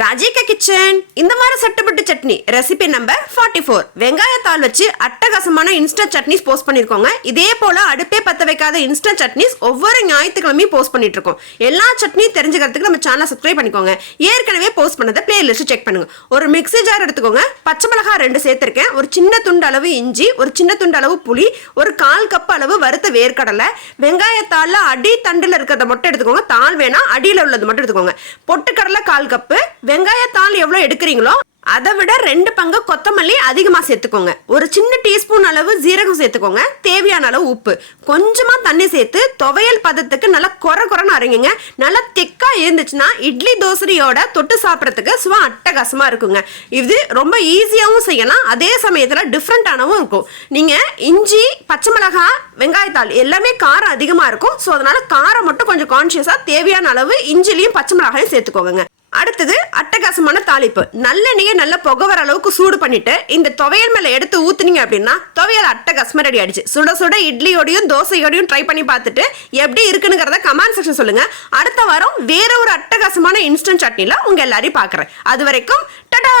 ராஜிகா kitchen இந்த மாதிரி சட்டுப்பட்டு chutney recipe number 44 வெங்காயத்தாள் வச்சு அட்டகாசமான இன்ஸ்டன்ட் சட்னிஸ் போஸ்ட் பண்ணிருக்கோங்க. இதே போல அடுப்பே பத்த வைக்காத இன்ஸ்டன்ட் சட்னிஸ் ஒவ்வொரு ஞாயிற்றுக்கிழமையும் போஸ்ட் பண்ணிட்டு இருக்கோம். எல்லா சட்னியும் தெரிஞ்சுக்கிறதுக்கு நம்ம சேனலை சப்ஸ்கிரைப் பண்ணிக்கோங்க. ஏற்கனவே போஸ்ட் பண்ணத பிளேலிஸ்ட் செக் பண்ணுங்க. ஒரு மிக்ஸி ஜார் எடுத்துக்கோங்க. பச்சை மிளகாய் 2 சேர்த்திருக்கேன். ஒரு சின்ன துண்டு அளவு இஞ்சி, ஒரு சின்ன துண்டு அளவு புளி, ஒரு 1/4 கப் அளவு வறுத்த வேர்க்கடலை, வெங்காயத்தாள்ல அடி தண்டுல இருக்கிறத மட்டும் எடுத்துக்கோங்க. தாள் வேணா அடியில் உள்ளது மட்டும் எடுத்துக்கோங்க. பொட்டுக்கடலை 1/4 கப்பு, வெங்காயத்தாள் எவ்வளவு எடுக்கிறீங்களோ அதை விட 2 பங்கு கொத்தமல்லி அதிகமாக சேர்த்துக்கோங்க. ஒரு சின்ன டீஸ்பூன் அளவு ஜீரகம் சேர்த்துக்கோங்க. தேவையான அளவு உப்பு, கொஞ்சமா தண்ணி சேர்த்து துவையல் பதத்துக்கு நல்லா கொரன்னு அரைங்க. நல்லா திக்கா இருந்துச்சுன்னா இட்லி தோசையோட தொட்டு சாப்பிட்றதுக்கு சும்மா அட்டகாசமா இருக்குங்க. இது ரொம்ப ஈஸியாகவும் செய்யலாம், அதே சமயத்தில் டிஃப்ரெண்டானவும் இருக்கும். நீங்க இஞ்சி, பச்சை மிளகாய், வெங்காயத்தாள் எல்லாமே காரம் அதிகமாக இருக்கும். ஸோ அதனால காரம் மட்டும் கொஞ்சம் கான்ஷியஸா தேவையான அளவு இஞ்சிலையும் பச்சை மிளகாயும் சேர்த்துக்கோங்க. அடுத்தது அட்டகாசமான தாளிப்பு. நல்லெண்ணெயை நல்ல புகை வர அளவுக்கு சூடு பண்ணிட்டு இந்த துவையல் மேல எடுத்து ஊத்துனீங்க அப்படின்னா துவையல் அட்டகாசமா ரெடி ஆயிடுச்சு. சுட சுட இட்லியோடையும் தோசையோடையும் ட்ரை பண்ணி பார்த்துட்டு எப்படி இருக்குங்கிறத கமெண்ட் செக்ஷன் சொல்லுங்க. அடுத்த வாரம் வேற ஒரு அட்டகாசமான இன்ஸ்டன்ட் சட்னில உங்க எல்லாரையும் பார்க்குறேன். அது வரைக்கும் டடா.